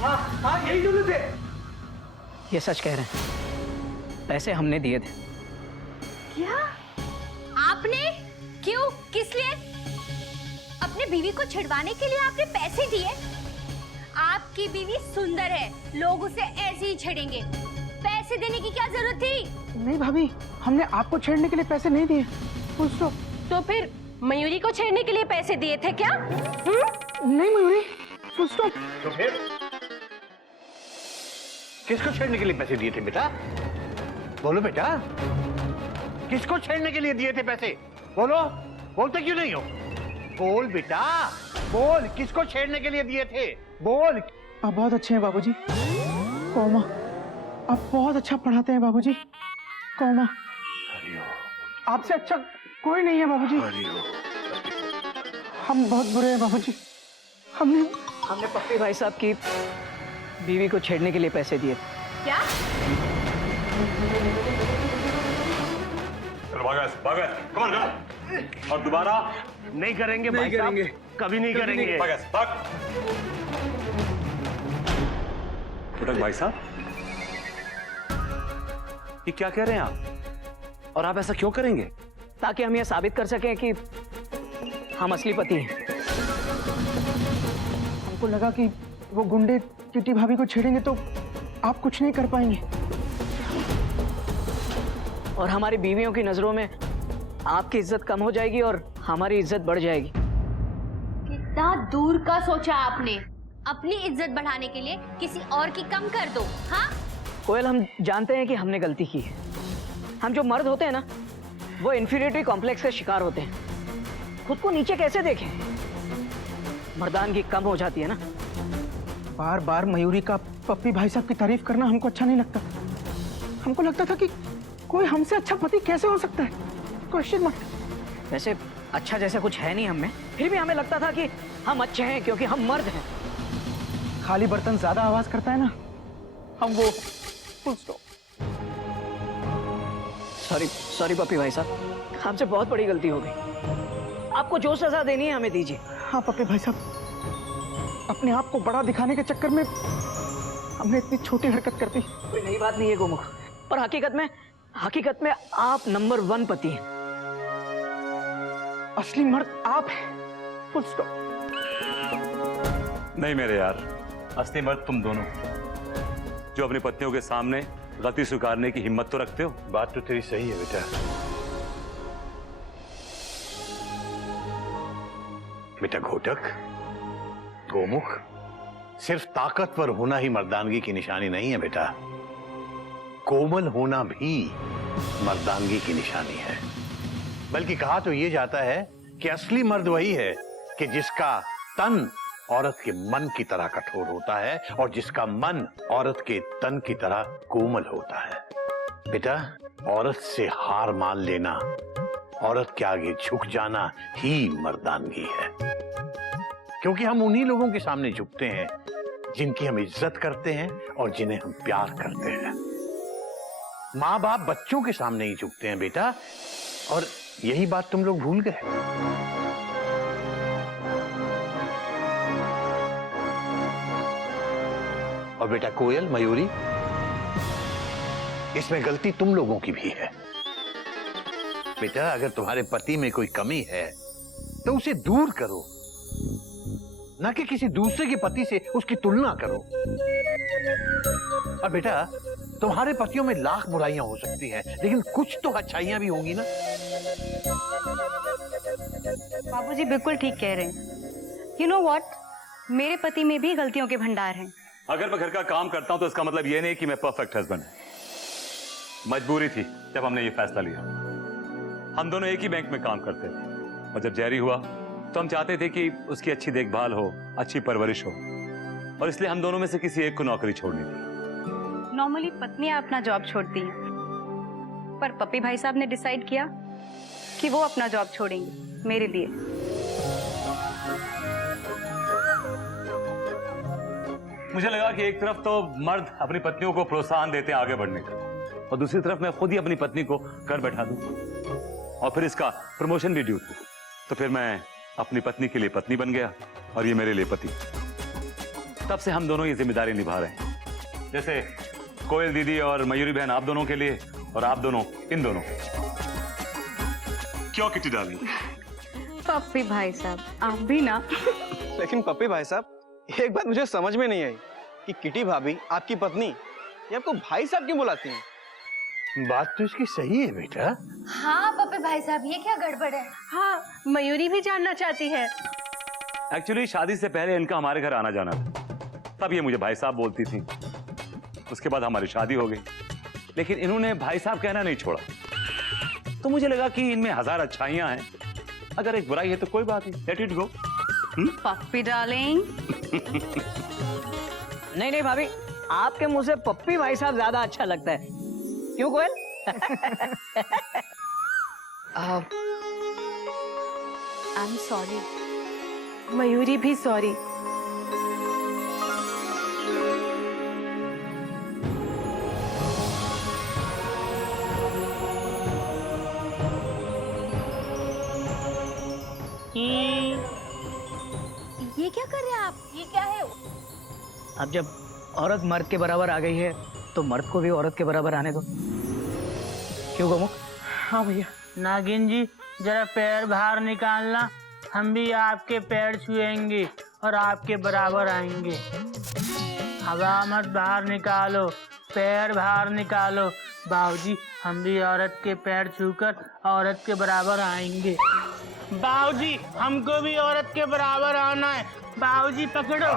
हाँ हाँ यही दोनों थे। ये सच कह रहे हैं, पैसे हमने दिए थे। क्या? आपने? क्यों? किस लिए? अपने बीवी को छिड़वाने के लिए आपने पैसे दिए? आपकी बीवी सुंदर है, लोग उसे ऐसे ही छेड़ेंगे। पैसे देने की क्या जरूरत थी? नहीं भाभी, हमने आपको छेड़ने के लिए पैसे नहीं दिए। पूछो। तो फिर मयूरी को छेड़ने के लिए पैसे दिए थे क्या? नहीं मयूरी, पूछो। तो फिर किसको छेड़ने के लिए पैसे दिए थे बेटा? बोलो बेटा, किसको छेड़ने के लिए दिए थे पैसे? बोलो, बोलते क्यों नहीं हो? बोल बेटा, बोल, किसको छेड़ने के लिए दिए थे? बोल। आप बहुत अच्छे हैं बाबूजी। कोमा, आप बहुत अच्छा पढ़ाते हैं बाबूजी। कोमा, आपसे अच्छा कोई नहीं है बाबूजी। हम बहुत बुरे हैं बाबूजी। हमने पप्पी भाई साहब की बीवी को छेड़ने के लिए पैसे दिए। क्या? कम ऑन, और दोबारा नहीं करेंगे भाई साहब, कभी नहीं करेंगे। उठक भाई साहब, ये क्या कह रहे हैं आप? और आप ऐसा क्यों करेंगे? ताकि हम ये साबित कर सकें कि हम असली पति हैं। हमको लगा कि वो गुंडे किटी भाभी को छेड़ेंगे तो आप कुछ नहीं कर पाएंगे। और हमारी बीवियों की नजरों में आपकी इज्जत कम हो जाएगी और हमारी इज्जत बढ़ जाएगी। कितना दूर का सोचा आपने? अपनी इज्जत बढ़ाने के लिए किसी और की कम कर दो। हाँ? कोयल, हम जानते हैं कि हमने गलती की है। हम जो मर्द होते हैं ना, वो इन्फीरियरिटी कॉम्प्लेक्स का शिकार होते हैं। खुद को नीचे कैसे देखें? मर्दानगी कम हो जाती है ना। बार बार मयूरी का पप्पी भाई साहब की तारीफ करना हमको अच्छा नहीं लगता। हमको लगता था कि कोई हमसे अच्छा पति कैसे हो सकता है। क्वेश्चन मत। वैसे अच्छा जैसा कुछ है नहीं हम में, फिर भी हमें लगता था कि हम अच्छे हैं क्योंकि हम मर्द हैं। खाली बर्तन ज्यादा आवाज करता है ना, हम वो। सॉरी पप्पी भाई साहब, हमसे बहुत बड़ी गलती हो गई। आपको जो सजा देनी है हमें दीजिए। हाँ पप्पी भाई साहब, अपने आप को बड़ा दिखाने के चक्कर में हमने इतनी छोटी हरकत कर दी। कोई नई बात नहीं है गोमुख, पर हकीकत में आप नंबर 1 पति हैं। असली मर्द आप हैं। Full stop. नहीं मेरे यार, असली मर्द तुम दोनों, जो अपनी पत्नियों के सामने गलती स्वीकारने की हिम्मत तो रखते हो। बात तो तेरी सही है बेटा। बेटा घोटक, गोमुख, सिर्फ ताकतवर होना ही मर्दानगी की निशानी नहीं है बेटा। कोमल होना भी मर्दानगी की निशानी है। बल्कि कहा तो ये जाता है कि असली मर्द वही है कि जिसका तन औरत के मन की तरह कठोर होता है और जिसका मन औरत के तन की तरह कोमल होता है। बेटा, औरत से हार मान लेना, औरत के आगे झुक जाना ही मर्दानगी है। क्योंकि हम उन्हीं लोगों के सामने झुकते हैं जिनकी हम इज्जत करते हैं और जिन्हें हम प्यार करते हैं। माँ बाप बच्चों के सामने ही झुकते हैं बेटा, और यही बात तुम लोग भूल गए। और बेटा कोयल, मयूरी, इसमें गलती तुम लोगों की भी है। बेटा, अगर तुम्हारे पति में कोई कमी है तो उसे दूर करो, ना कि किसी दूसरे के पति से उसकी तुलना करो। और बेटा, तुम्हारे पतियों में लाख बुराइयां हो सकती हैं, लेकिन कुछ तो अच्छाइयां भी होंगी ना। बाबूजी बिल्कुल ठीक कह रहे हैं। यू नो व्हाट, मेरे पति में भी गलतियों के भंडार हैं। अगर मैं घर का काम करता हूं तो इसका मतलब ये नहीं कि मैं परफेक्ट हस्बैंड है। मजबूरी थी जब हमने ये फैसला लिया। हम दोनों एक ही बैंक में काम करते थे और जब जैरी हुआ तो हम चाहते थे कि उसकी अच्छी देखभाल हो, अच्छी परवरिश हो, और इसलिए हम दोनों में से किसी एक को नौकरी छोड़नी थी। नॉर्मली पत्नियां अपना जॉब छोड़ती हैं, पर पप्पी भाई साहब ने डिसाइड किया कि वो अपना जॉब छोड़ेंगे मेरे लिए। मुझे लगा कि एक तरफ तो मर्द अपनी पत्नियों को प्रोत्साहन देते हैं आगे बढ़ने का, और दूसरी तरफ मैं खुद ही अपनी पत्नी को घर बैठा दूं और फिर इसका प्रमोशन भी ड्यू। तो फिर मैं अपनी पत्नी के लिए पत्नी बन गया और ये मेरे लिए पति। तब से हम दोनों ये जिम्मेदारी निभा रहे हैं, जैसे कोयल दीदी और मयूरी बहन आप दोनों के लिए, और आप दोनों इन दोनों। क्यों किटी डार्लिंग? पप्पी भाई साहब आप भी ना। लेकिन पप्पी भाई साहब, एक बात मुझे समझ में नहीं आई कि किटी भाभी आपकी पत्नी ये आपको भाई साहब क्यों बुलाती हैं? बात तो इसकी सही है बेटा। हाँ पप्पी भाई साहब, ये क्या गड़बड़ है? हाँ मयूरी भी जानना चाहती है। एक्चुअली शादी से पहले इनका हमारे घर आना जाना था, तब ये मुझे भाई साहब बोलती थी। उसके बाद हमारी शादी हो गई, लेकिन इन्होंने भाई साहब कहना नहीं छोड़ा। तो मुझे लगा कि इनमें हजार अच्छाइयां हैं, अगर एक बुराई है तो कोई बात नहीं, let it go. Puppy darling. नहीं नहीं भाभी, आपके मुंह से पप्पी भाई साहब ज्यादा अच्छा लगता है, क्यों Koyal? I am sorry. Mayuri भी सॉरी। ये क्या कर रहे हैं आप? ये क्या है? अब जब औरत मर्द के बराबर आ गई है तो मर्द को भी औरत के बराबर आने दो, क्यों गोमुख? हाँ भैया। नागिन जी जरा पैर बाहर निकालना, हम भी आपके पैर छुएंगे और आपके बराबर आएंगे। हवा मत बाहर निकालो, पैर बाहर निकालो। बाबूजी हम भी औरत के पैर छूकर औरत के बराबर आएंगे। बाबूजी हमको भी औरत के बराबर आना है। बाबूजी पकड़ो।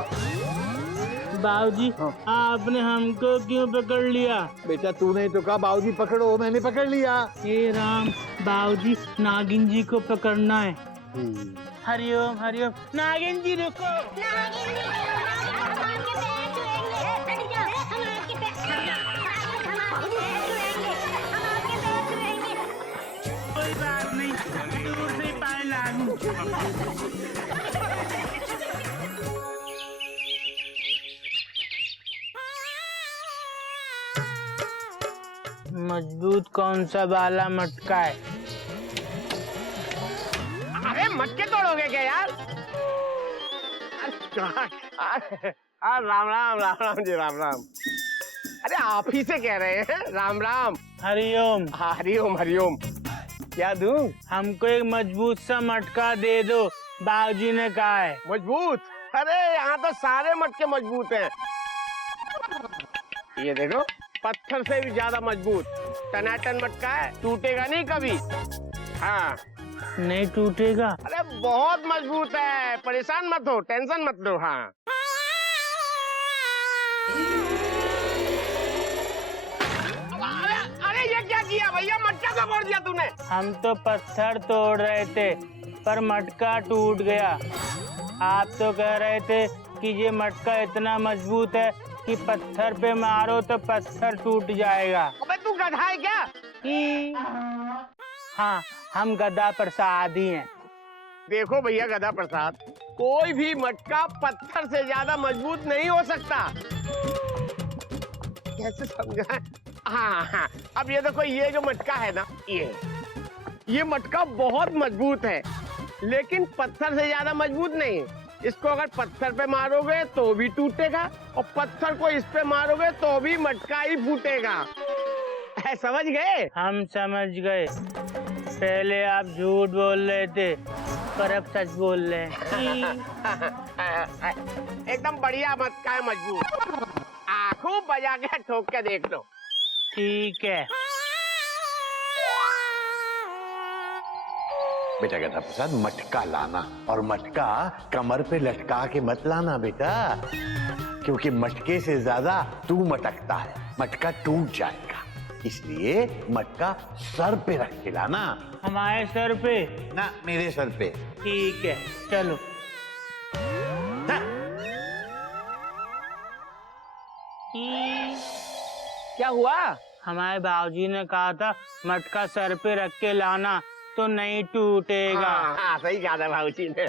बाबूजी आपने हमको क्यों पकड़ लिया? बेटा तूने तो कहा बाबूजी पकड़ो, मैंने पकड़ लिया। हे राम, बाबूजी नागिन जी को पकड़ना है। हरिओम हरिओम। नागिन जी रुको। कोई बात नहीं, दूर से पाए लागू। मजबूत कौन सा वाला मटका है? अरे मटके तोड़ोगे क्या यार? राम राम राम राम जी, राम राम। अरे आप ही से कह रहे हैं, राम राम। हरिओम। हरिओम हरिओम। क्या दूं? हमको एक मजबूत सा मटका दे दो, बाबूजी ने कहा है। मजबूत? अरे यहाँ तो सारे मटके मजबूत हैं। ये देखो, पत्थर से भी ज्यादा मजबूत टनाटन मटका है, टूटेगा नहीं कभी। हाँ नहीं टूटेगा? अरे बहुत मजबूत है, परेशान मत हो, टेंशन मत लो। हाँ अरे ये क्या किया भैया, मटका क्यों फोड़ दिया तूने? हम तो पत्थर तोड़ रहे थे पर मटका टूट गया। आप तो कह रहे थे कि ये मटका इतना मजबूत है कि पत्थर पे मारो तो पत्थर टूट जाएगा। अबे तू गधा है क्या? हाँ हम गधा प्रसाद ही हैं। देखो भैया गधा प्रसाद, कोई भी मटका पत्थर से ज्यादा मजबूत नहीं हो सकता। कैसे समझा? हाँ हाँ, अब ये देखो, ये जो मटका है ना, ये मटका बहुत मजबूत है, लेकिन पत्थर से ज्यादा मजबूत नहीं है। इसको अगर पत्थर पे मारोगे तो भी टूटेगा, और पत्थर को इस पे मारोगे तो भी मटका ही फूटेगा। समझ गए? हम समझ गए। पहले आप झूठ बोल रहे थे पर अब सच बोल रहे हैं। एकदम बढ़िया मटका है, मजबूत। आंखों बजा के ठोक के देख लो। ठीक है। बेटा गधा प्रसाद, मटका लाना, और मटका कमर पे लटका के मत लाना बेटा, क्योंकि मटके से ज्यादा तू मटकता है, मटका टूट जाएगा। इसलिए मटका सर पे रख के लाना। हमारे सर पे? ना, मेरे सर पे। ठीक है चलो। क्या हुआ? हमारे बाबूजी ने कहा था मटका सर पे रख के लाना तो नहीं टूटेगा। हाँ, सही कहा था बाबूजी ने।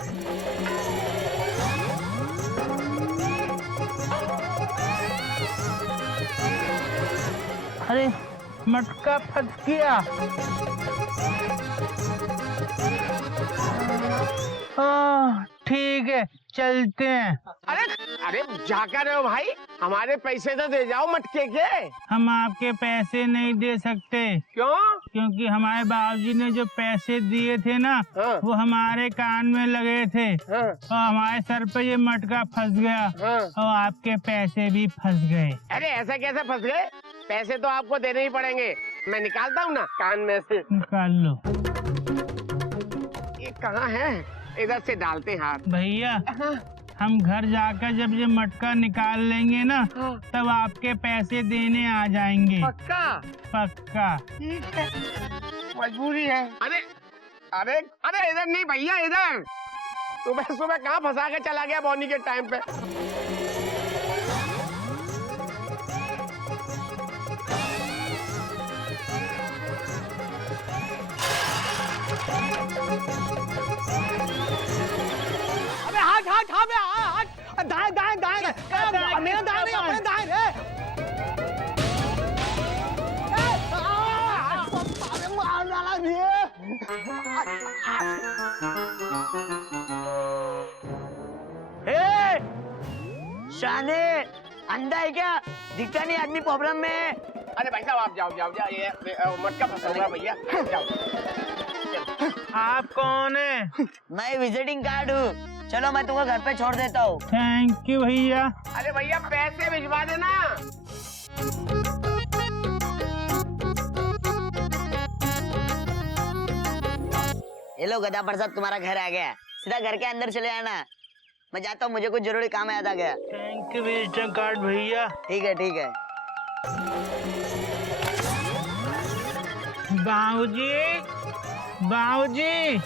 अरे मटका फट गया। ठीक है चलते हैं। अरे अरे झाका रहे हो भाई, हमारे पैसे तो दे जाओ मटके के। हम आपके पैसे नहीं दे सकते। क्यों? क्योंकि हमारे बाबूजी ने जो पैसे दिए थे ना, हाँ। वो हमारे कान में लगे थे, हाँ। और हमारे सर पे ये मटका फंस गया, हाँ। और आपके पैसे भी फंस गए। अरे ऐसा कैसे फंस गए? पैसे तो आपको देने ही पड़ेंगे। मैं निकालता हूँ ना कान में से। निकाल लो। ये कहाँ है? इधर से डालते हैं हाथ। भैया, हाँ। हम घर जाकर जब ये मटका निकाल लेंगे ना, हाँ। तब आपके पैसे देने आ जाएंगे। पक्का? पक्का। ठीक है, मजबूरी है। अरे अरे अरे इधर नहीं भैया, इधर। सुबह सुबह कहाँ फंसा के चला गया बॉनी के टाइम पे। अबे हाथ हाथ हाथ हाथ दाएं दाएं दाएं मेरा दाएं नहीं अपने दाएं रे। अरे मार डाला ए, शाने अंधा है क्या? दिखता नहीं आदमी प्रॉब्लम में है। अरे भाई साहब आप जाओ जाओ जाओ, ये मटका फंसा हुआ है भैया, जाओ। आप कौन है? मैं विजिटिंग कार्ड हूँ। चलो मैं तुमको घर पे छोड़ देता हूँ। थैंक यू भैया। अरे भैया पैसे भिजवा देना। ये लो गधा प्रसाद, तुम्हारा घर आ गया। सीधा घर के अंदर चले आना। मैं जाता हूँ, मुझे कुछ जरूरी काम याद आ गया। थैंक यू विजिटिंग कार्ड भैया। ठीक है ठीक है। बाबूजी, बाबूजी,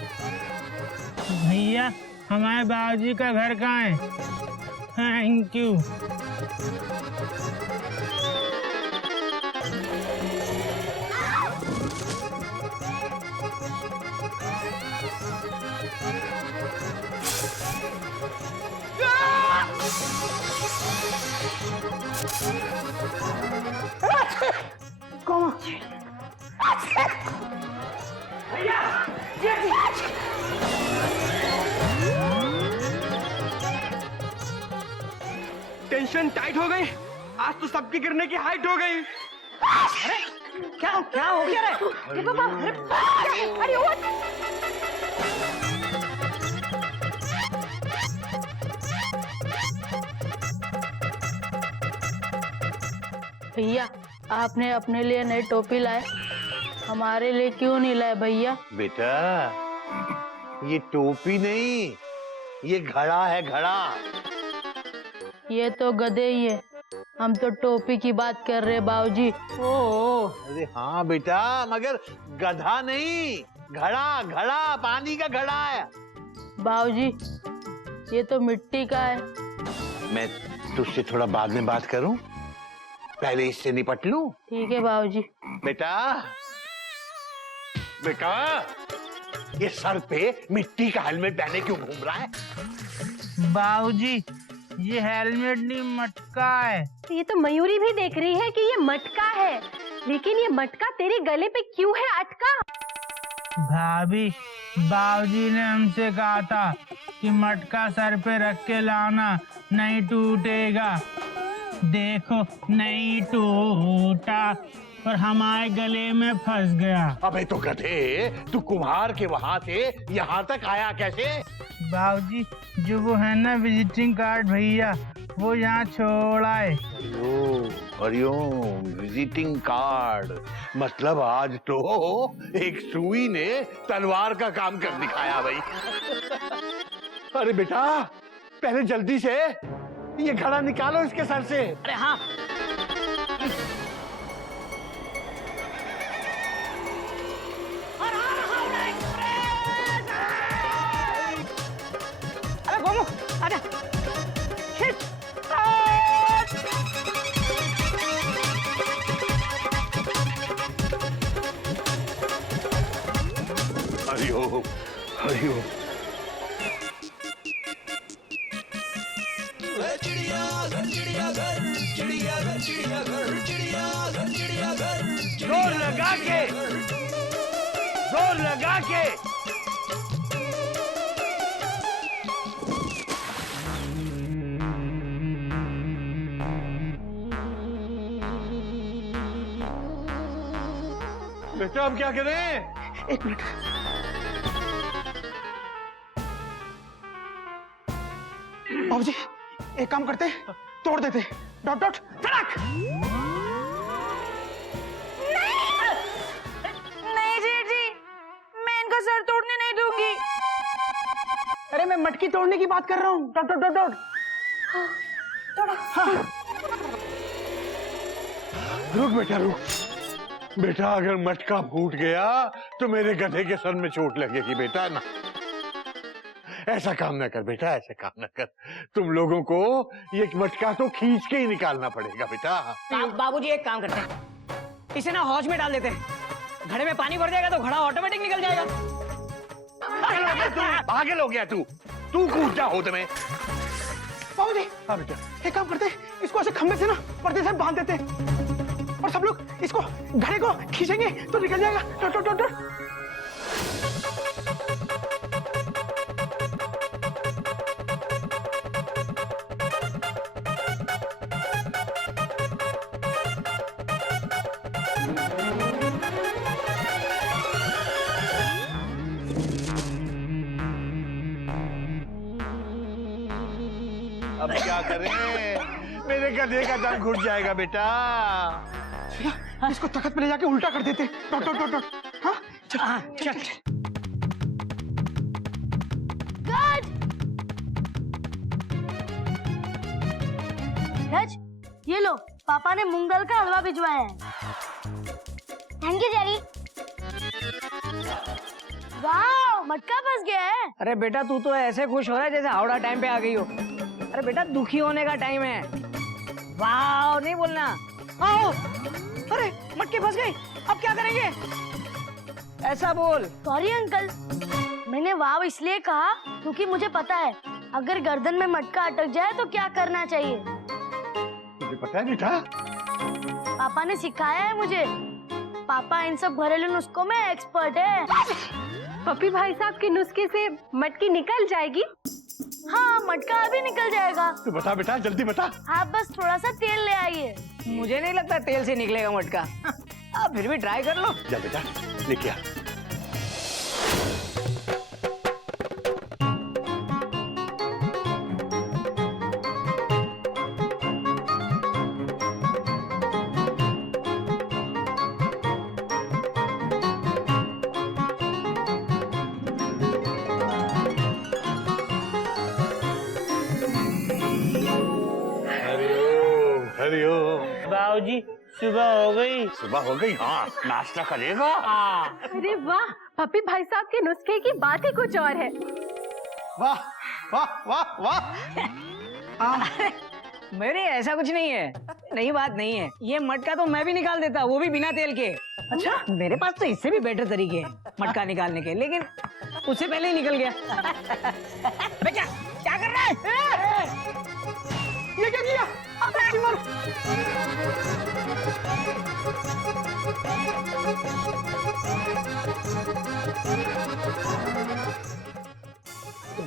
भैया हमारे बाबूजी का घर कहाँ है? Thank you. टेंशन टाइट हो गई। आज तो सबकी गिरने की हाइट हो गई। क्या क्या हो गया रे? भैया, आपने अपने लिए नई टोपी लाए, हमारे लिए क्यों नहीं लाए भैया? बेटा ये टोपी नहीं, ये घड़ा है, घड़ा। ये तो गधे ही है। हम तो टोपी की बात कर रहे बाबूजी। अरे हाँ बेटा, मगर गधा नहीं, घड़ा, घड़ा, पानी का घड़ा है। बाबूजी, ये तो मिट्टी का है। मैं तुझसे थोड़ा बाद में बात करूं, पहले इससे निपट लूं। ठीक है बाबूजी। बेटा बेटा, ये सर पे मिट्टी का हेलमेट पहने क्यों घूम रहा है? बाबूजी, ये हेलमेट नहीं मटका है। ये तो मयूरी भी देख रही है कि ये मटका है, लेकिन ये मटका तेरे गले पे क्यों है अटका? भाभी, बाबूजी ने हमसे कहा था कि मटका सर पे रख के लाना, नहीं टूटेगा। देखो नहीं टूटा, पर हमारे गले में फंस गया। अबे तो गधे, तू कुम्हार के वहां से यहाँ तक आया कैसे? बाबूजी, जो वो है ना विजिटिंग कार्ड भैया, वो यहाँ छोड़ा है। Hariom, visiting card. मतलब आज तो एक सुई ने तलवार का काम कर दिखाया भाई। अरे बेटा, पहले जल्दी से ये घड़ा निकालो इसके सर से। अरे हाँ। अरे गोलू आजा, खींच। हरिओम, हरिओम। जोर लगा के, जोर लगा के। बेटा अब क्या करें? एक मिनट। बाबूजी एक काम करते, तोड़ देते। डॉट डॉट धड़क। नहीं जी जी, मैं इनका सर तोड़ने नहीं दूंगी। अरे मैं मटकी तोड़ने की बात कर रहा हूँ। Dot dot dot dot. रुक बेटा रुक। बेटा अगर मटका फूट गया तो मेरे गधे के सर में चोट लगेगी बेटा ना। ऐसा काम ना कर बेटा, ऐसा काम ना कर। तुम लोगों को ये मटका तो खींच के ही निकालना पड़ेगा बेटा। बाबूजी एक काम करते हैं, इसे ना हौज में डाल देते हैं। घड़े में पानी भर जाएगा तो घड़ा ऑटोमेटिक निकल जाएगा। पागल हो गया तू? तू कूद जा होद में। बाबूजी हाँ बेटा। एक काम करते, इसको ऐसे खंबे से ना पर्दे से बांध देते और सब लोग इसको घड़े को खींचेंगे तो निकल जाएगा। Dot dot dot dot. अब क्या करें? मेरे गधे का दम घुट जाएगा बेटा। इसको तख्त पे ले जाके उल्टा कर देते। Dot dot dot dot. हाँ चल चल। रज, ये लो, पापा ने मूंग दाल का हलवा भिजवाया है। Thank you Jerry. वाह, मटका फंस गया है। अरे बेटा तू तो ऐसे खुश हो रहा है जैसे हावड़ा टाइम पे आ गई हो। अरे बेटा दुखी होने का टाइम है। वाह नहीं बोलना। आओ। अरे मटके फंस गए, अब क्या करेंगे? ऐसा बोल। सॉरी अंकल, मैंने वाव इसलिए कहा क्योंकि मुझे पता है अगर गर्दन में मटका अटक जाए तो क्या करना चाहिए। तुझे पता है बेटा? पापा ने सिखाया है मुझे। पापा इन सब घरेलू नुस्खों में एक्सपर्ट है। पप्पी भाई साहब के नुस्खे से मटकी निकल जाएगी? हाँ, मटका अभी निकल जाएगा। तू बता बेटा, जल्दी बता। आप बस थोड़ा सा तेल ले आइए। मुझे नहीं लगता तेल से निकलेगा मटका। अब फिर भी ट्राई कर लो। जा बेटा लेके आ। हरिओम। बाबूजी सुबह हो गई। सुबह हो गई? हाँ नाश्ता करेगा। अरे वाह, पप्पी भाई साहब के नुस्खे की बात ही कुछ और है। वाह वाह वाह वाह। मेरे ऐसा कुछ नहीं है, नई बात नहीं है। ये मटका तो मैं भी निकाल देता, वो भी बिना तेल के। अच्छा मेरे पास तो इससे भी बेटर तरीके हैं मटका निकालने के, लेकिन उससे पहले ही निकल गया। बेटा क्या कर रहा है? ये क्या किया?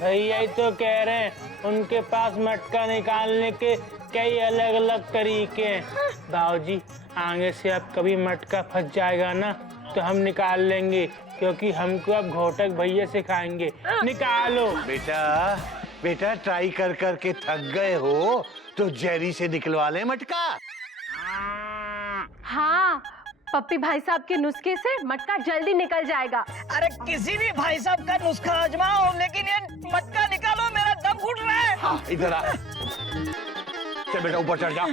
भैया ही तो कह रहे हैं उनके पास मटका निकालने के कई अलग अलग तरीके हैं। बाबूजी आगे से अब कभी मटका फंस जाएगा ना तो हम निकाल लेंगे, क्योंकि हमको अब घोटक भैया सिखाएंगे। निकालो। बेटा बेटा ट्राई कर कर के थक गए हो तो जेरी से निकलवा ले मटका। हाँ, पप्पी भाई साहब के नुस्खे से मटका जल्दी निकल जाएगा। अरे किसी भी भाई साहब का नुस्खा आजमाओ, लेकिन ये मटका निकालो, मेरा दम घुट रहा है। हाँ इधर आ। चल बेटा ऊपर चढ़ जा।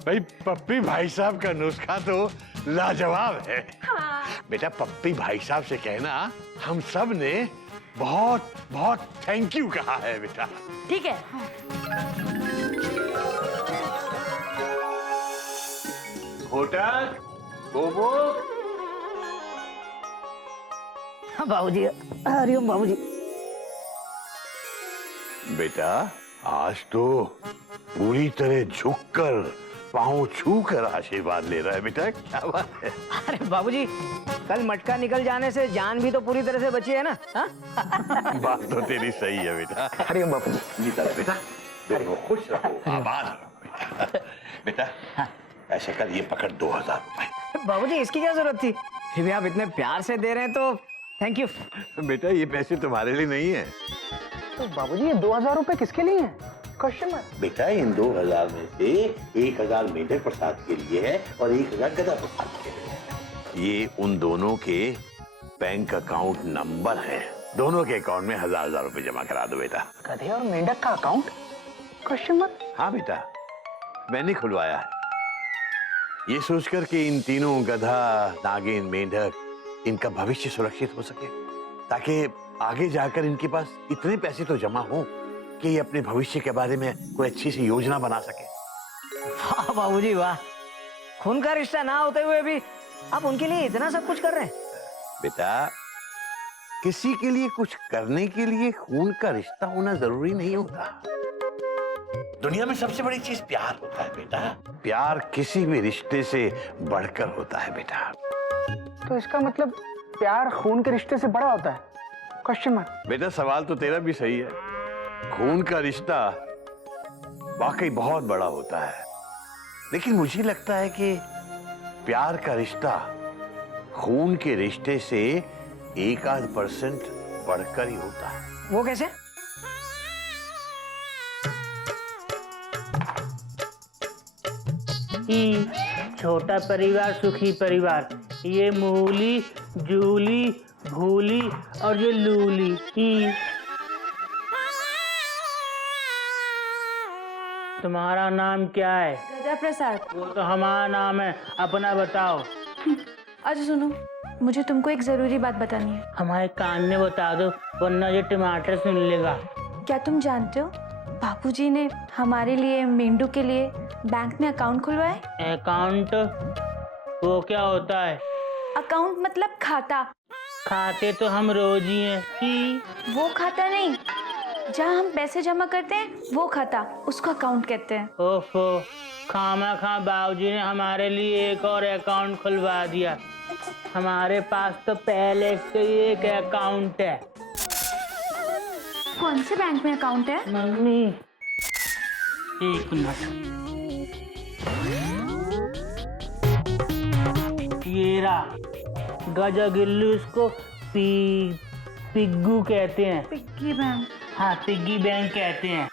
भाई पप्पी भाई साहब का नुस्खा तो लाजवाब है। बेटा पप्पी भाई साहब से कहना हम सब ने बहुत बहुत थैंक यू कहा है बेटा। ठीक है। घोटक बोबो। बाबूजी हरिओम। बाबूजी बेटा आज तो पूरी तरह झुककर पांव छू कर आशीर्वाद ले रहा है बेटा, क्या बात है। अरे बाबूजी, कल मटका निकल जाने से जान भी तो पूरी तरह से बची है ना? हाँ? बात तो तेरी सही है बेटा। अरे बापू जीता रहे बेटा, दोनों खुश रहो, आबाद रहो बेटा। बेटा ऐसे कर, ये पकड़ 2000 रुपए। बाबूजी, इसकी क्या जरूरत थी? फिर भी आप इतने प्यार से दे रहे हैं तो थैंक यू। बेटा ये पैसे तुम्हारे लिए नहीं है। तो बाबूजी ये 2000 रुपए किसके लिए हैं? Question mark. बेटा इन 2000 में से 1000 मेढक प्रसाद के लिए है और 1000 गधा प्रसाद के लिए है। ये उन दोनों के बैंक अकाउंट नंबर है। दोनों के अकाउंट में 1000 रुपए जमा करा दो बेटा। गधे और मेंढक का अकाउंट? Question mark. हाँ बेटा, मैंने खुलवाया है, ये सोचकर कि इन तीनों गधा, नागिन, मेंढक, इनका भविष्य सुरक्षित हो सके, ताकि आगे जाकर इनके पास इतने पैसे तो जमा हो कि ये अपने भविष्य के बारे में कोई अच्छी सी योजना बना सके। वाह बाबूजी वाह, खून का रिश्ता ना होते हुए भी आप उनके लिए इतना सब कुछ कर रहे हैं। बेटा किसी के लिए कुछ करने के लिए खून का रिश्ता होना जरूरी नहीं होता। दुनिया में सबसे बड़ी चीज प्यार होता है बेटा। प्यार किसी भी रिश्ते से बढ़कर होता है बेटा। तो इसका मतलब प्यार खून के रिश्ते से बड़ा होता है? Question mark. बेटा सवाल तो तेरा भी सही है, खून का रिश्ता वाकई बहुत बड़ा होता है, लेकिन मुझे लगता है कि प्यार का रिश्ता खून के रिश्ते से 1-8% बढ़कर ही होता है। वो कैसे? छोटा परिवार सुखी परिवार, ये मूली, जूली, भूली और ये लूली। तुम्हारा नाम क्या है? गदा प्रसाद। वो तो हमारा नाम है, अपना बताओ। अच्छा सुनो, मुझे तुमको एक जरूरी बात बतानी है। हमारे कान में बता दो, वरना ये टमाटर सुन लेगा। क्या तुम जानते हो बापूजी ने हमारे लिए, मेंढू के लिए बैंक में अकाउंट खुलवाया? अकाउंट? वो क्या होता है? अकाउंट मतलब खाता। खाते तो हम रोज ही हैं। वो खाता नहीं, जहाँ हम पैसे जमा करते हैं वो खाता, उसको अकाउंट कहते हैं। ओफो, खामा खा बाबूजी ने हमारे लिए एक और अकाउंट खुलवा दिया। हमारे पास तो पहले से ही एक अकाउंट है। कौन से बैंक में अकाउंट है? मम्मी एक मिनट, ये रहा। गजा गिल्लू इसको पिग्गू कहते हैं। Piggy bank? हाँ, पिग्गी बैंक कहते हैं।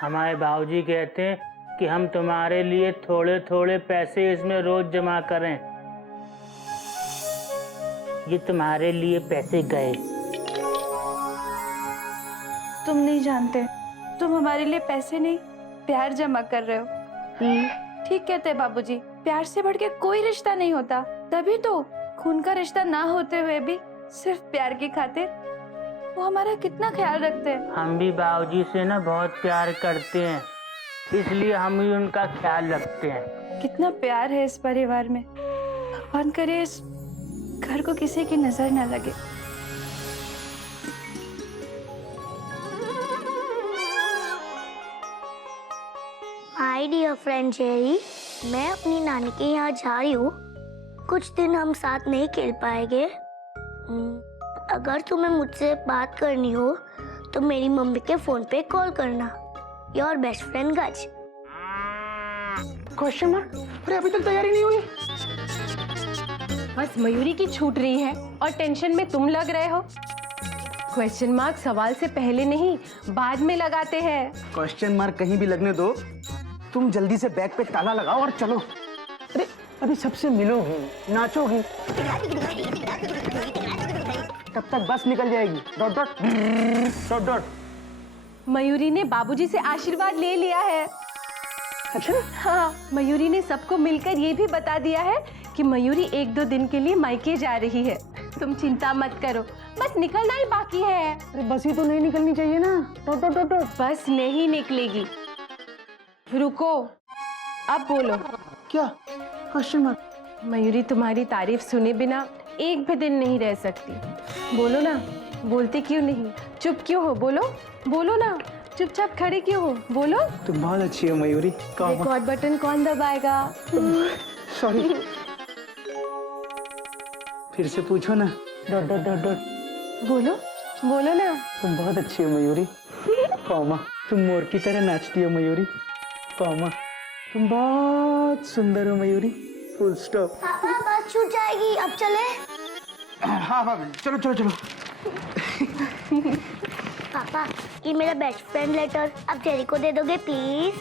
हमारे बाबूजी कहते हैं कि हम तुम्हारे लिए थोड़े थोड़े पैसे इसमें रोज जमा करें। ये तुम्हारे लिए पैसे गए। तुम नहीं जानते, तुम हमारे लिए पैसे नहीं प्यार जमा कर रहे हो। ठीक कहते हैं बाबूजी, प्यार से बढ़ के कोई रिश्ता नहीं होता। तभी तो खून का रिश्ता ना होते हुए भी सिर्फ प्यार की खातिर वो हमारा कितना ख्याल रखते हैं। हम भी बाबूजी से ना बहुत प्यार करते हैं, इसलिए हम भी उनका ख्याल रखते हैं। कितना प्यार है इस परिवार में। भगवान करे इस घर को किसी की नजर न लगे। हाय डियर फ्रेंड जेरी, मैं अपनी नानी के यहाँ जा रही हूँ। कुछ दिन हम साथ नहीं खेल पाएंगे। अगर तुम्हें मुझसे बात करनी हो तो मेरी मम्मी के फोन पे कॉल करना। योर बेस्ट फ्रेंड गज। Question mark. अरे अभी तक तैयारी नहीं हुई। बस मयूरी की छूट रही है और टेंशन में तुम लग रहे हो। क्वेश्चन मार्क सवाल से पहले नहीं, बाद में लगाते हैं। क्वेश्चन मार्क कहीं भी लगने दो, तुम जल्दी से बैग पे ताला लगाओ और चलो। अरे अभी सबसे मिलोगी, नाचोगी, तब तक बस निकल जाएगी। Dot dot dot dot. Mayuri ने बाबूजी से आशीर्वाद ले लिया है। अच्छा? हाँ, मयूरी ने सबको मिलकर ये भी बता दिया है कि मयूरी 1-2 दिन के लिए मायके जा रही है। तुम चिंता मत करो, बस निकलना ही बाकी है। अरे बस ही तो नहीं निकलनी चाहिए ना। Dot dot dot dot. बस नहीं निकलेगी। रुको, अब बोलो। क्या? Question mark. मयूरी तुम्हारी तारीफ सुने बिना एक भी दिन नहीं रह सकती। बोलो ना, बोलते क्यों नहीं? चुप क्यों हो? बोलो बोलो ना। चुपचाप खड़े क्यों हो? बोलो। तुम बहुत अच्छी हो मयूरी। रिकॉर्ड बटन कौन दबाएगा? सॉरी। फिर से पूछो ना। Dot dot dot dot. बोलो बोलो ना। तुम बहुत अच्छी हो मयूरी। कॉमा, तुम मोर की तरह नाचती हो मयूरी। कॉमा, तुम बहुत सुंदर हो मयूरी। Full stop. पापा बस छूट जाएगी, अब चले। हाँ हाँ चलो चलो चलो। पापा ये मेरा बेस्ट फ्रेंड लेटर अब जेरी को दे दोगे प्लीज?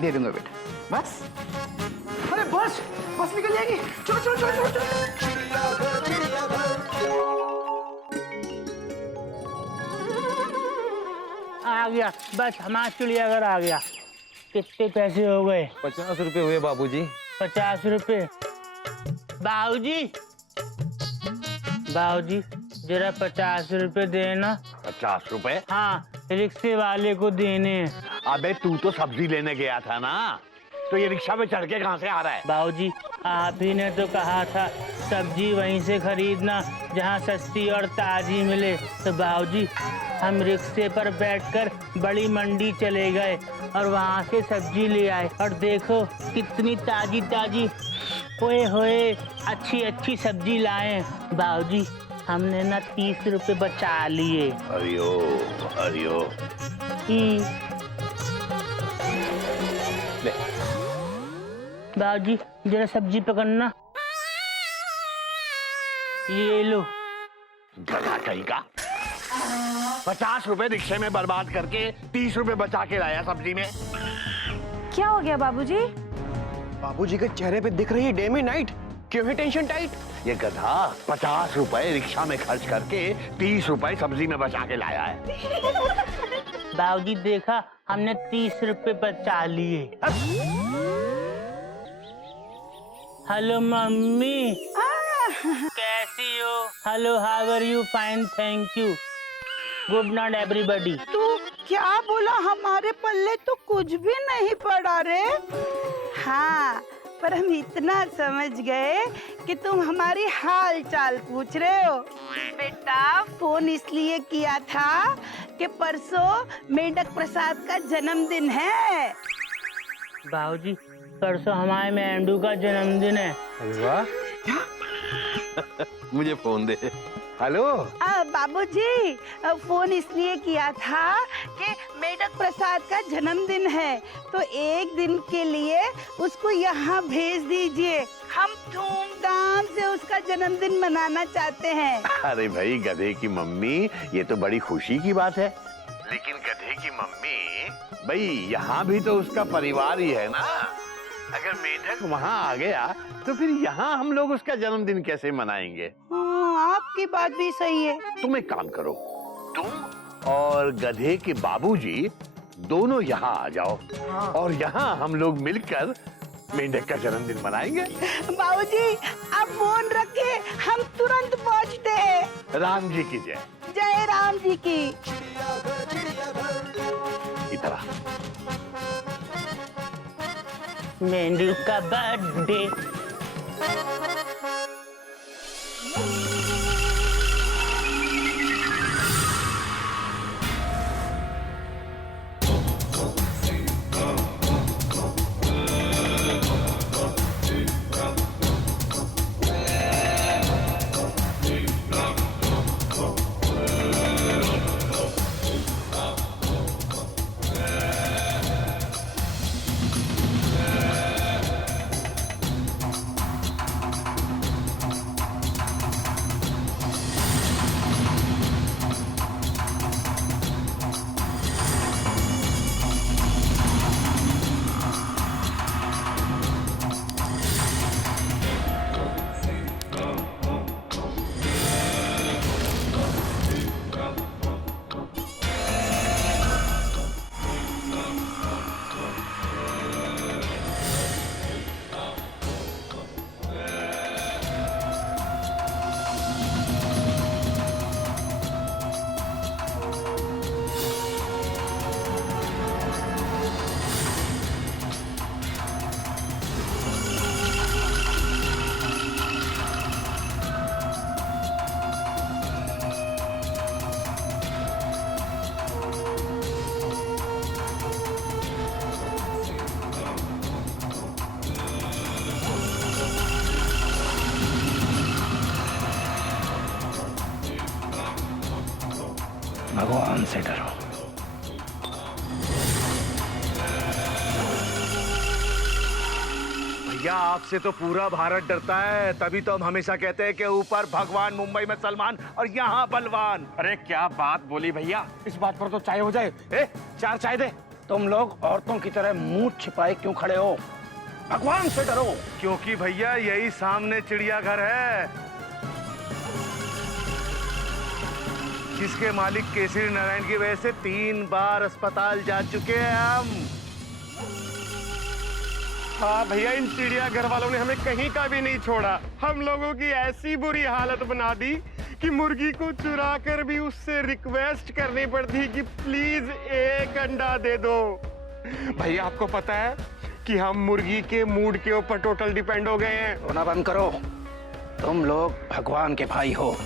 दे दूंगा बेटा। बस। अरे बस बस निकल जाएगी। चलो चलो चलो चलो चलो। आ गया, बस हमारा चिड़ियाघर आ गया। कितने पैसे हो गए? 50 रुपए हुए बाबूजी। 50 रुपए। बाबूजी, बाबूजी जरा 50 रुपए देना। 50 रुपए? हाँ, रिक्शे वाले को देने हैं। अबे तू तो सब्जी लेने गया था ना, तो ये रिक्शा पे चढ़ के कहाँ से आ रहा है? बाबूजी आप ही ने तो कहा था सब्जी वहीं से खरीदना जहाँ सस्ती और ताजी मिले। तो बाबूजी हम रिक्शे पर बैठकर बड़ी मंडी चले गए और वहाँ से सब्जी ले आए और देखो कितनी ताजी ताजी होए होए अच्छी अच्छी सब्जी लाए। बाबूजी हमने ना 30 रुपए बचा लिए। हरिओ हरिओ। ले बाबूजी जरा सब्जी पकड़ना। ये लो। गधा कहीं का। 50 रुपए रिक्शे में बर्बाद करके 30 रुपए बचा के लाया सब्जी में। क्या हो गया बाबूजी? बाबूजी के चेहरे पे दिख रही है डे में नाइट। क्यों है टेंशन टाइट? ये गधा 50 रुपए रिक्शा में खर्च करके 30 रुपए सब्जी में बचा के लाया है। बाबूजी देखा हमने 30 रुपए बचा लिए। हेलो मम्मी, कैसी हो? Hello how are you? Fine thank you. Good night everybody. तू क्या बोला? हमारे पल्ले तो कुछ भी नहीं पड़ा रे। हाँ पर हम इतना समझ गए कि तुम हमारी हाल चाल पूछ रहे हो। बेटा फोन इसलिए किया था कि परसों मेंढक प्रसाद का जन्मदिन है। बाबूजी परसों हमारे मेंढू का जन्मदिन है। अरे वाह। मुझे फोन दे। हेलो बाबूजी फोन इसलिए किया था कि मेढक प्रसाद का जन्मदिन है तो एक दिन के लिए उसको यहाँ भेज दीजिए। हम धूमधाम से उसका जन्मदिन मनाना चाहते हैं। अरे भाई गधे की मम्मी, ये तो बड़ी खुशी की बात है। लेकिन गधे की मम्मी, भाई यहाँ भी तो उसका परिवार ही है ना। अगर मेढक वहाँ आ गया तो फिर यहाँ हम लोग उसका जन्मदिन कैसे मनाएंगे? आपकी बात भी सही है। तुम एक काम करो, तुम और गधे के बाबूजी दोनों यहाँ आ जाओ और यहाँ हम लोग मिलकर मेंढक का जन्मदिन मनाएंगे। बाबूजी आप फोन रखे, हम तुरंत पहुँचते हैं। राम जी की जय। जय राम जी की। इधर मेंढू का बर्थडे। भगवान से डरो। भैया आपसे तो पूरा भारत डरता है, तभी तो हम हमेशा कहते हैं कि ऊपर भगवान, मुंबई में सलमान और यहाँ बलवान। अरे क्या बात बोली भैया, इस बात पर तो चाय हो जाए। 4 चाय दे। तुम लोग औरतों की तरह मुंह छिपाए क्यों खड़े हो? भगवान से डरो। क्योंकि भैया यही सामने चिड़ियाघर है, जिसके मालिक केसरी नारायण की वजह से 3 बार अस्पताल जा चुके हैं हम। हाँ भैया, इन चिड़ियाघर वालों ने हमें कहीं का भी नहीं छोड़ा। हम लोगों की ऐसी बुरी हालत बना दी कि मुर्गी को चुरा कर भी उससे रिक्वेस्ट करनी पड़ती कि प्लीज एक अंडा दे दो। भैया आपको पता है कि हम मुर्गी के मूड के ऊपर टोटल डिपेंड हो गए हैं। रोना बंद करो। तुम लोग भगवान के भाई हो,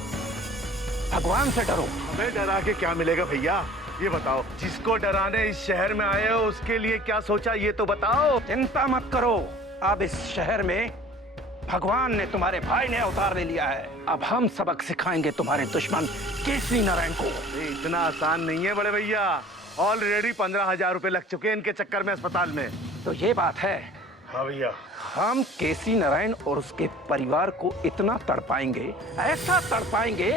भगवान से डरो। हमें डरा के क्या मिलेगा भैया, ये बताओ। जिसको डराने इस शहर में आए हो उसके लिए क्या सोचा ये तो बताओ। चिंता मत करो, अब इस शहर में भगवान ने, तुम्हारे भाई ने अवतार ले लिया है। अब हम सबक सिखाएंगे तुम्हारे दुश्मन केसरी नारायण को। इतना आसान नहीं है बड़े भैया, ऑलरेडी 15,000 रुपए लग चुके हैं इनके चक्कर में अस्पताल में। तो ये बात है। हाँ भैया, हम केसरी नारायण और उसके परिवार को इतना तड़पाएंगे, ऐसा तड़पाएंगे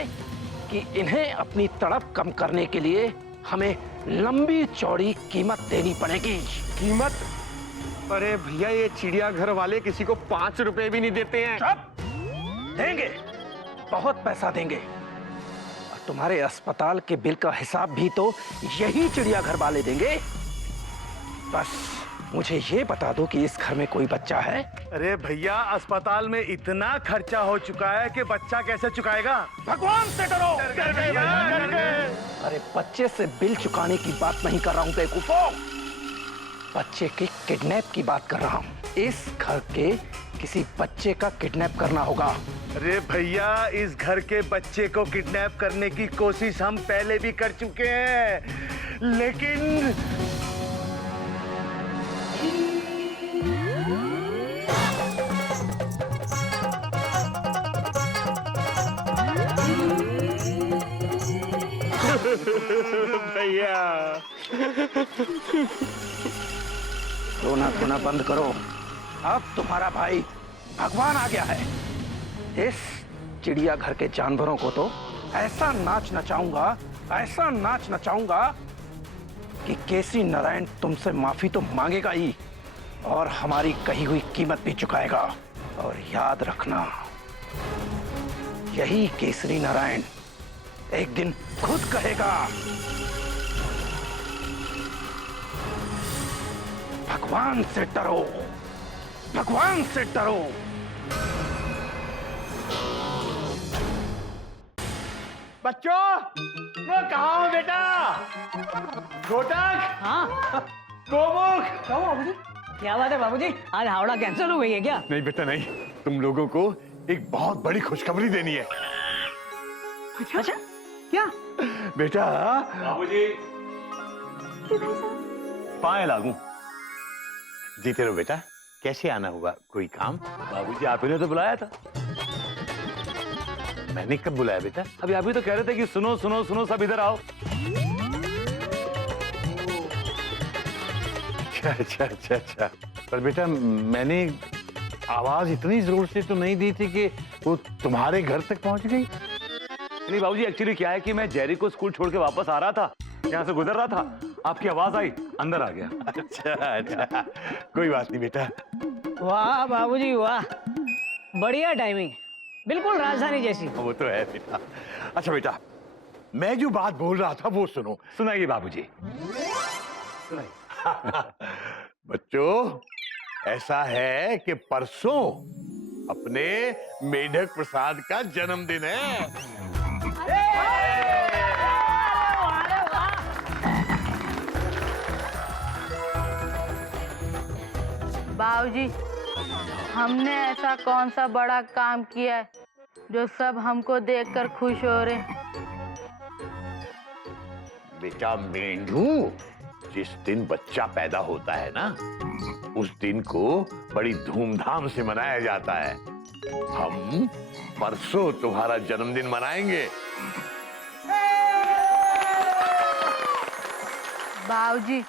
कि इन्हें अपनी तड़प कम करने के लिए हमें लंबी चौड़ी कीमत देनी पड़ेगी। कीमत? अरे भैया, ये चिड़ियाघर वाले किसी को 5 रुपए भी नहीं देते हैं। चुप! देंगे, बहुत पैसा देंगे। और तुम्हारे अस्पताल के बिल का हिसाब भी तो यही चिड़ियाघर वाले देंगे। बस मुझे ये बता दो कि इस घर में कोई बच्चा है? अरे भैया, अस्पताल में इतना खर्चा हो चुका है कि बच्चा कैसे चुकाएगा। भगवान से डरो। अरे बच्चे से बिल चुकाने की बात नहीं कर रहा हूं बेवकूफो, बच्चे के किडनैप की बात कर रहा हूं। इस घर के किसी बच्चे का किडनैप करना होगा। अरे भैया, इस घर के बच्चे को किडनैप करने की कोशिश हम पहले भी कर चुके हैं, लेकिन भैया रोना धोना बंद करो। अब तुम्हारा भाई भगवान आ गया है। इस चिड़ियाघर के जानवरों को तो ऐसा नाच नचाऊंगा, ऐसा नाच नचाऊंगा कि केसरी नारायण तुमसे माफी तो मांगेगा ही और हमारी कही हुई कीमत भी चुकाएगा। और याद रखना, यही केसरी नारायण एक दिन खुद कहेगा, भगवान से डरो, भगवान से डरो। बच्चों, मैं कहाँ हूँ बेटा? घोटक, हाँ गोमुख। क्या हुआ बाबूजी? क्या बात है बाबूजी, आज हावड़ा कैंसिल हो गई है क्या? नहीं बेटा नहीं, तुम लोगों को एक बहुत बड़ी खुशखबरी देनी है। अच्छा क्या? बेटा, बाबूजी, पाए लागू। जीते रहो बेटा। कैसे आना होगा? कोई काम? बाबूजी आप ही ने तो बुलाया था। मैंने कब बुलाया बेटा? अभी आप ही तो कह रहे थे कि सुनो सुनो सुनो, सब इधर आओ। अच्छा। पर बेटा, मैंने आवाज इतनी जोर से तो नहीं दी थी कि वो तुम्हारे घर तक पहुंच गई। नहीं बाबूजी, एक्चुअली क्या है कि मैं जेरी को स्कूल छोड़ के वापस आ रहा था, यहाँ से गुजर रहा था, आपकी आवाज आई, अंदर आ गया। अच्छा, कोई बात नहीं बेटा। वाह बाबूजी वाह, बढ़िया टाइमिंग, बिल्कुल राजधानी जैसी। वो तो है बेटा। अच्छा बेटा, मैं जो बात बोल रहा था वो सुनो। सुनाइए बाबूजी। बच्चों, ऐसा है कि परसों अपने मेढक प्रसाद का जन्मदिन है। बाबूजी, हमने ऐसा कौन सा बड़ा काम किया है जो सब हमको देखकर खुश हो रहे हैं? बेटा मेंढू, जिस दिन बच्चा पैदा होता है ना, उस दिन को बड़ी धूमधाम से मनाया जाता है। हम परसों तुम्हारा जन्मदिन मनाएंगे। बाबूजी,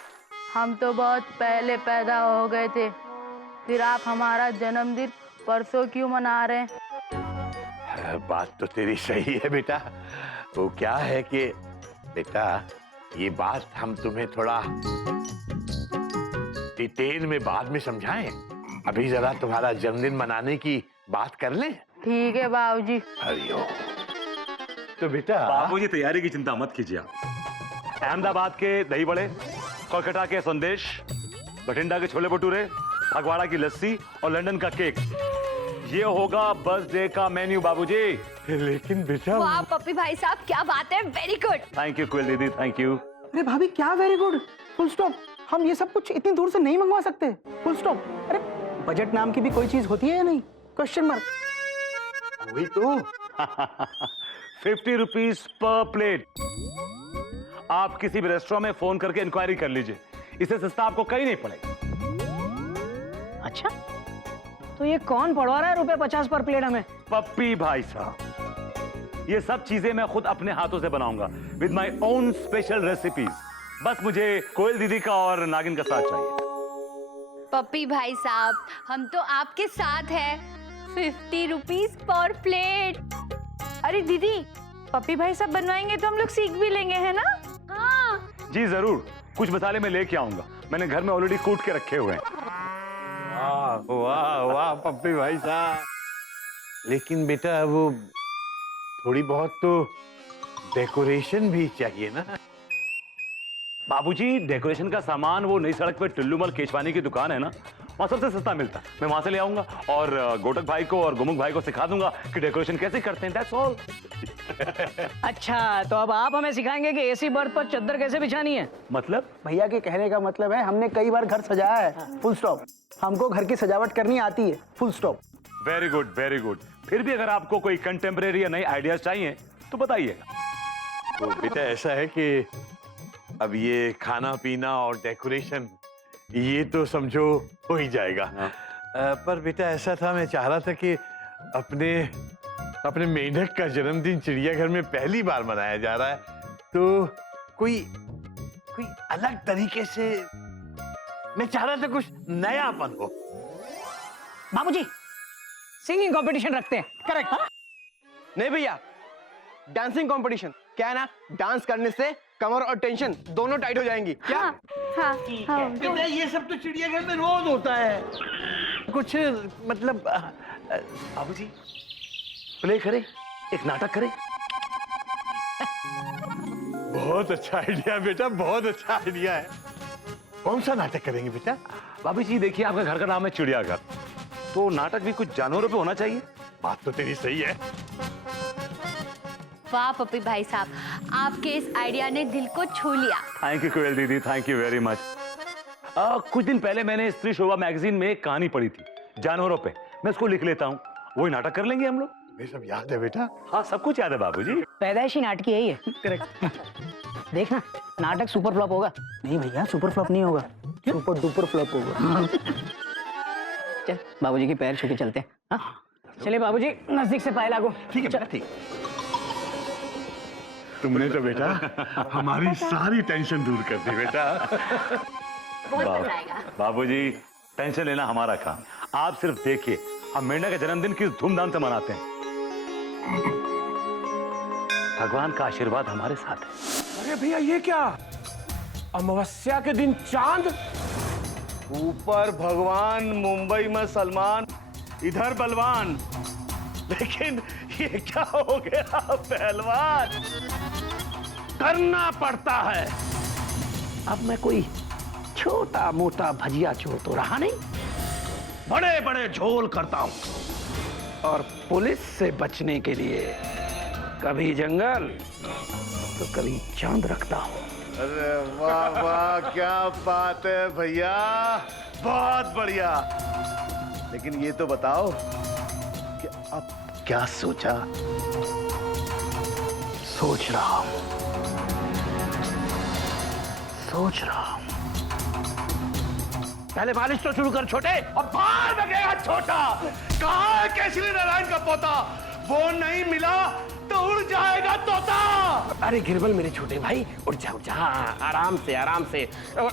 हम तो बहुत पहले पैदा हो गए थे, फिर आप हमारा जन्मदिन परसों क्यों मना रहे हैं? बात तो तेरी सही है बेटा। वो क्या है कि बेटा, ये बात हम तुम्हें थोड़ा डिटेल में बाद में समझाएं। अभी जरा तुम्हारा जन्मदिन मनाने की बात कर लें। ठीक है बाबूजी। हरिओम। तो बेटा बाबूजी तैयारी की चिंता मत कीजिए आप। अहमदाबाद के दही बड़े, कोलकाता के संदेश, बठिंडा के छोले भटूरे, फगवाड़ा की लस्सी और लंदन का केक, ये होगा बर्थडे का मेन्यू बाबूजी। लेकिन बेटा, वाह पप्पी भाई साहब, क्या बात है, वेरी गुड। थैंक यू कोयल दीदी, थैंक यू। अरे भाभी क्या वेरी गुड, फुल स्टॉप। हम ये सब कुछ इतनी दूर से नहीं मंगवा सकते, फुल स्टॉप। अरे बजट नाम की भी कोई चीज होती है या नहीं? Question mark. वही तो 50 रुपीज पर प्लेट। आप किसी भी रेस्टोरेंट में फोन करके इंक्वायरी कर लीजिए, इससे सस्ता आपको कहीं नहीं पड़ेगा। अच्छा, तो ये कौन पड़वा रहा है रुपए 50 पर प्लेट हमें? पप्पी भाई साहब, ये सब चीजें मैं खुद अपने हाथों से बनाऊंगा with my own special recipes. बस मुझे कोयल दीदी का और नागिन का साथ चाहिए। पप्पी भाई साहब, हम तो आपके साथ हैं। 50 रुपीज पर प्लेट। अरे दीदी, पप्पी भाई सब बनवाएंगे तो हम लोग सीख भी लेंगे, है ना? हाँ। जी जरूर, कुछ मसाले मैं लेके आऊंगा, मैंने घर में ऑलरेडी कूट के रखे हुए हैं। वाह वाह वाह पप्पी भाई साहब। लेकिन बेटा, वो थोड़ी बहुत तो डेकोरेशन भी चाहिए ना। बाबूजी, डेकोरेशन का सामान वो नई सड़क पे टुल्लूमल केशवानी की दुकान है ना, वहाँ सबसे सस्ता मिलता है। मैं वहां से ले आऊंगा और गोटक भाई को और गुमुक भाई को सिखा दूंगा कि डेकोरेशन कैसे करते हैं। That's all. अच्छा, तो अब आप हमें सिखाएंगे कि एसी बर्थ पर चद्दर कैसे बिछानी है? मतलब? भैया के कहने का मतलब है हमने कई बार घर सजाया है, फुल स्टॉप। हमको घर की सजावट करनी आती है, full stop. Very good, very good. फिर भी अगर आपको कोई कंटेम्परेरी या नई आइडियाज चाहिए तो बताइएगा। तो बेटा ऐसा है कि अब ये खाना पीना और डेकोरेशन ये तो समझो हो ही जाएगा। पर बेटा ऐसा था, मैं चाह रहा था कि अपने मेंढक का जन्मदिन चिड़ियाघर में पहली बार मनाया जा रहा है, तो कोई अलग तरीके से मैं चाह रहा था, कुछ नयापन हो। बाबूजी, सिंगिंग कंपटीशन रखते हैं। करेक्ट। नहीं भैया, डांसिंग कंपटीशन। क्या है ना, डांस करने से कमर और टेंशन दोनों टाइट हो जाएंगी। क्या? हाँ, हाँ। बेटा ये सब तो चिड़ियाघर में रोज होता है। कुछ मतलब बाबूजी, प्ले करें, एक नाटक करें। बहुत अच्छा आइडिया बेटा, बहुत अच्छा आइडिया है। कौन सा नाटक करेंगे बेटा? बाबूजी देखिए, आपका घर का नाम है चिड़ियाघर, तो नाटक भी कुछ जानवरों पे होना चाहिए। बात तो तेरी सही है। वाह पप्पी भाई साहब, आपके इस आइडिया ने दिल को छू लिया। थैंक यू कोयल दीदी, थैंक यू वेरी मच। कुछ दिन पहले मैंने स्त्री शोभा मैगजीन में एक कहानी पढ़ी थी जानवरों पे, मैं उसको लिख लेता हूँ, वही नाटक कर लेंगे हम लोग। ये सब याद है बेटा? हाँ, सब कुछ याद है बाबूजी। पैदाइशी नाटकी है ये। करेक्ट। देखना, नाटक सुपर फ्लॉप होगा। नहीं भैया, सुपर फ्लॉप नहीं होगा, सुपर डुपर फ्लॉप होगा। चल बाबूजी की पैर छू के चलते हैं। हाँ? चलिए बाबूजी, नजदीक से पाए लागो। ठीक है बेटा, ठीक। तुमने तो बेटा हमारी सारी टेंशन दूर कर दी बेटा। बहुत मजा आएगा। बाबूजी, टेंशन लेना हमारा काम, आप सिर्फ देखिए हम मेंढक का जन्मदिन किस धूमधाम से मनाते हैं। भगवान का आशीर्वाद हमारे साथ है। अरे भैया, ये क्या? अमावस्या के दिन चांद, ऊपर भगवान, मुंबई में सलमान, इधर बलवान। लेकिन ये क्या हो गया पहलवान? करना पड़ता है। अब मैं कोई छोटा मोटा भजिया चोर तो रहा नहीं, बड़े बड़े झोल करता हूं। और पुलिस से बचने के लिए कभी जंगल तो कभी चांद रखता हूं। अरे वाह वाह, क्या बात है भैया, बहुत बढ़िया। लेकिन ये तो बताओ कि अब क्या सोचा? सोच रहा हूं, सोच रहा हूं। पहले मालिश तो शुरू कर छोटे। अब बाहर लगेगा छोटा। कहाँ है केसरी नारायण का पोता? वो नहीं मिला तो उड़ जाएगा तोता। अरे गिरबल मेरे छोटे भाई, उठ जा उठ जा। हाँ, आराम से आराम से।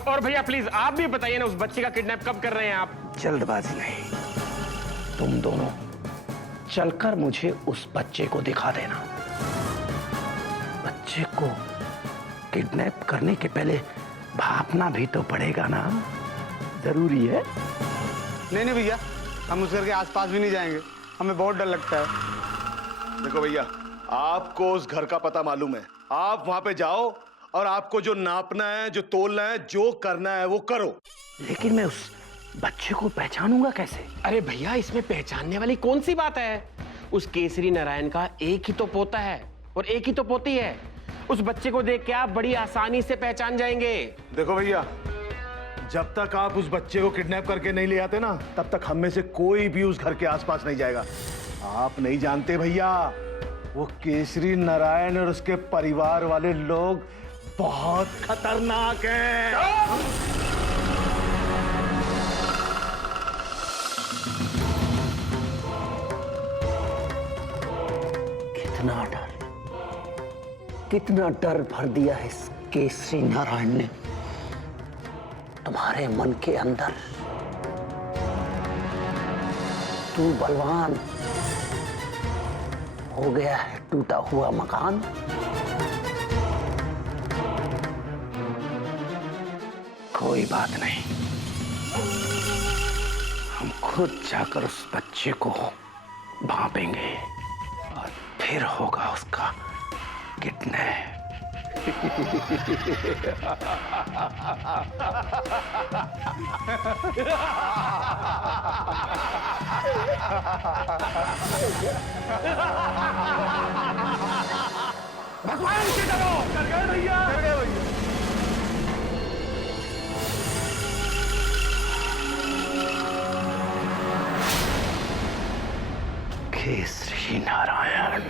और भैया प्लीज आप भी बताइए ना, उस बच्चे का किडनैप कब कर रहे हैं आप? जल्दबाजी नहीं, तुम दोनों चलकर मुझे उस बच्चे को दिखा देना। बच्चे को किडनैप करने के पहले भापना भी तो पड़ेगा ना, जरूरी है। नहीं भैया, हम उस घर के आसपास भी नहीं जाएंगे, हमें बहुत डर लगता है। देखो भैया, आपको उस घर का पता मालूम है, आप वहां पे जाओ और आपको जो नापना है, जो तोलना है, जो करना है वो करो। लेकिन मैं उस बच्चे को पहचानूंगा कैसे? अरे भैया, इसमें पहचानने वाली कौन सी बात है? उस केसरी नारायण का एक ही तो पोता है और एक ही तो पोती है। उस बच्चे को देख के आप बड़ी आसानी से पहचान जाएंगे। देखो भैया, जब तक आप उस बच्चे को किडनैप करके नहीं ले आते ना, तब तक हम में से कोई भी उस घर के आसपास नहीं जाएगा। आप नहीं जानते भैया, वो केसरी नारायण और उसके परिवार वाले लोग बहुत खतरनाक हैं। कितना डर भर दिया है इस केसरी नारायण ने तुम्हारे मन के अंदर। तू बलवान हो गया है टूटा हुआ मकान। कोई बात नहीं, हम खुद जाकर उस बच्चे को भापेंगे और फिर होगा उसका किडनैप। भगवान से डरो। कर गए भैया, कर गए भैया। केसरी नारायण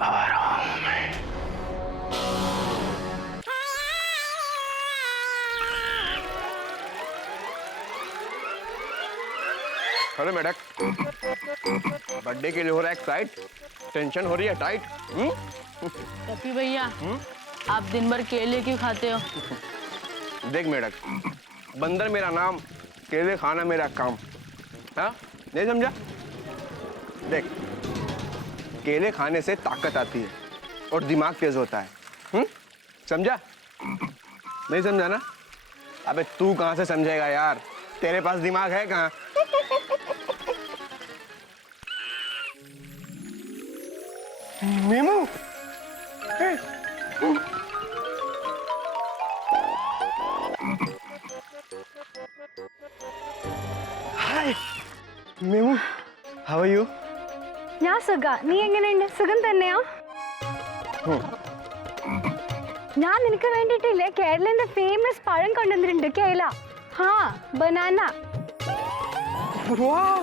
आ रहा हूं मैं। हेलो मैडम, बर्थडे के लिए हो रहा है एक्साइट, टेंशन हो रही है टाइट। पप्पी भैया, आप दिन भर केले क्यों खाते हो? देख मैडम, बंदर मेरा नाम, केले खाना मेरा काम। हाँ, नहीं समझा? देख, केले खाने से ताकत आती है और दिमाग तेज होता है। समझा? नहीं समझा ना? अबे तू कहाँ से समझेगा यार, तेरे पास दिमाग है कहाँ? Memu, hi Memu, how are you? ഞാൻ സുഖ, നീ എങ്ങനെയുണ്ട്? സുഖം തന്നെയാ? ഞാൻ നിനക്ക് വേണ്ടിട്ടില്ലേ കേരളത്തിന്റെ ഫേമസ് പഴം കൊണ്ടുവന്നിട്ടുണ്ട്, കേല। हाँ, बनाना। वाह!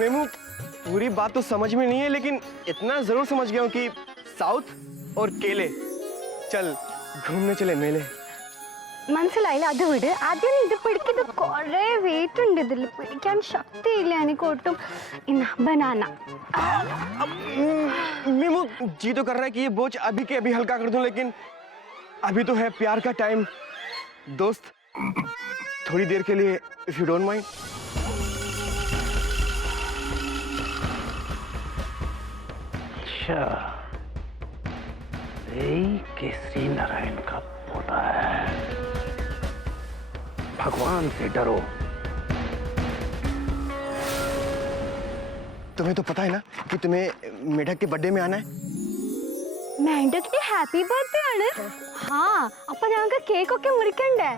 मेमू, पूरी बात तो समझ में नहीं है, लेकिन इतना जरूर समझ गया हूँ कि साउथ और केले। चल घूमने चले मेले। മനസ്സിലായില്ല, അത് വിട്. ആദ്യം ഇത് പിടിക്കുന്നത് കുറെ വെയിറ്റ് ഉണ്ട്, ഇതിൽ പിടിക്കാൻ ശക്തിയില്ല എനിക്ക് ഒട്ടും. बनाना। मेमू, जी तो कर रहा है कि ये बोझ अभी के अभी हल्का कर दूं, लेकिन अभी तो है प्यार का टाइम। दोस्त, थोड़ी देर के लिए, इफ यू डोंट माइंड। अच्छा, यही केसरी नारायण का पोता है। भगवान से डरो। तुम्हें तो पता है ना कि तुम्हें मेढक के बर्थडे में आना है। മേഡത്തിന്റെ ഹാപ്പി ബർത്ത്ഡേ ആണ്. ഹാ, അപ്പൊ ഞങ്ങൾക്ക് കേക്ക് ഒക്കെ മുറിക്കണ്ടേ?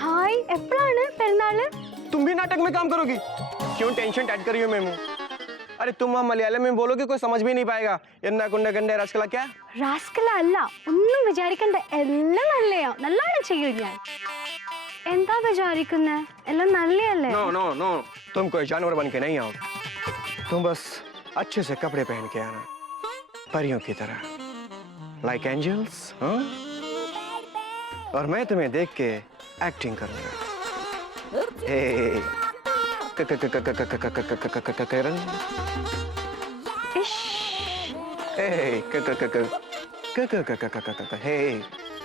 ഹായ്, എപ്പോഴാണ് പെരുന്നാള്? तुम भी नाटक में काम करोगी? क्यों टेंशन टाइट कर रही हो मेमू? अरे तुम वहाँ मलयालम में बोलोगे कोई समझ भी नहीं पाएगा। എന്നാ കുണ്ട കണ്ട രാസ്കല क्या? റാസ്കല അല്ല, ഒന്നും വിചാരിക്കണ്ട, എല്ലാം നല്ലയാ, നല്ലോണം ചെയ്യും ഞാൻ. എന്താ വിചാരിക്കുന്നേ? എല്ലാം നല്ലയല്ലേ? नो नो नो, तुम कोई जानवर बन के नहीं आओ, तुम बस अच्छे से कपड़े पहन के आना, परियों की तरह, लाइक एंजल्स। हाँ, और मैं तुम्हें देख के एक्टिंग करूंगा। हे,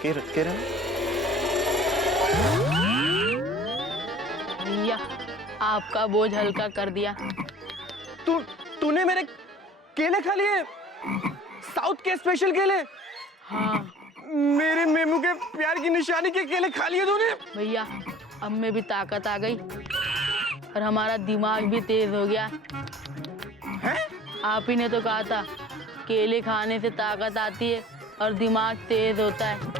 किरण किरण भैया आपका बोझ हल्का कर दिया। तूने मेरे केले खा लिए, साउथ के स्पेशल केले। हाँ मेरे मेमू के प्यार की निशानी के केले खा लिए तूने। भैया अब में भी ताकत आ गई और हमारा दिमाग भी तेज हो गया है? आप ही ने तो कहा था केले खाने से ताकत आती है और दिमाग तेज होता है।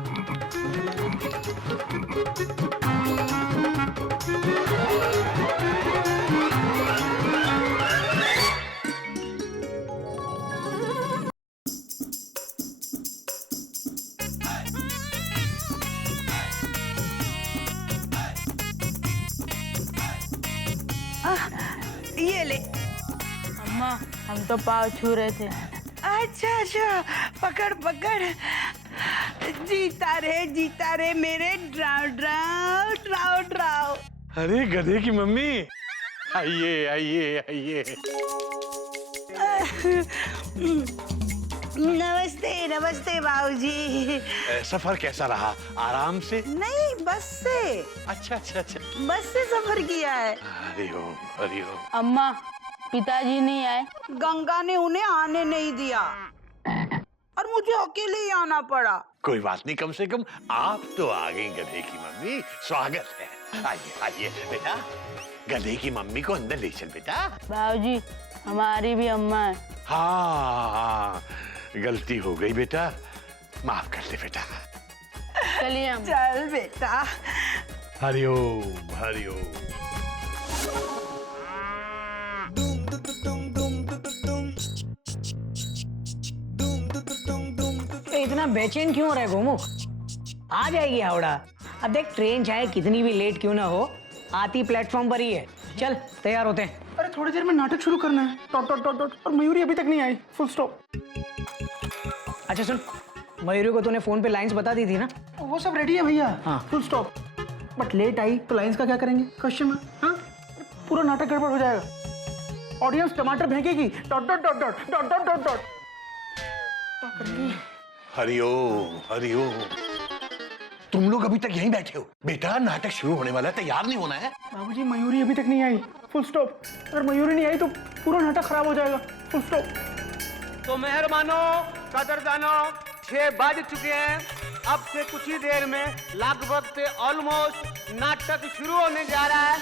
ये ले। अम्मा हम तो पाँव छू रहे थे। अच्छा अच्छा, पकड़ पकड़। जीता रे मेरे ड्राउ ड्राउ ड्राउ ड्राउ। अरे गधे की मम्मी, आइए आइए आइए। नमस्ते नमस्ते बाबूजी। सफर कैसा रहा? आराम से? नहीं, बस से। अच्छा अच्छा अच्छा, बस से सफर किया है। हरिओम हरिओम। अम्मा पिताजी नहीं आए? गंगा ने उन्हें आने नहीं दिया और मुझे अकेले ही आना पड़ा। कोई बात नहीं, कम से कम आप तो आ गई गधे की मम्मी, स्वागत है। आइए आइए बेटा, गधे की मम्मी को अंदर ले चल बेटा। बाबूजी हमारी भी अम्मा है। हाँ, गलती हो गई बेटा, माफ कर दे बेटा। चलिए हम। चल बेटा। हरिओम हरिओम। इतना बेचैन क्यों हो रहा है गोमुख? आ जाएगी हावड़ा। अब देख ट्रेन चाहे कितनी भी लेट क्यों ना हो, आती प्लेटफॉर्म पर ही है। चल तैयार होते हैं। अरे थोड़ी देर में नाटक शुरू करना है। Dot dot dot dot. और मयूरी अभी तक नहीं आई। Full stop. अच्छा सुन, मयूरी को तूने फोन पे लाइंस बता दी थी ना? वो सब रेडी है भैया। हाँ। Full stop. बट लेट आई तो लाइंस का क्या करेंगे? क्वेश्चन में। हाँ, पूरा नाटक गड़बड़ हो जाएगा। ऑडियंस टमाटर फेंकेगी। Dot dot dot dot dot dot dot dot. क्या करेंगे? हरिओम हरिओम। तुम लोग अभी तक यहीं बैठे हो? बेटा नाटक शुरू होने वाला है, तैयार नहीं होना है? बाबूजी मयूरी अभी तक नहीं आई। Full stop. अगर मयूरी नहीं आई तो पूरा नाटक खराब हो जाएगा। Full stop. तो मेहरबानों, कदरदानों, 6 बज चुके हैं। अब से कुछ ही देर में लगभग से ऑलमोस्ट नाटक शुरू होने जा रहा है।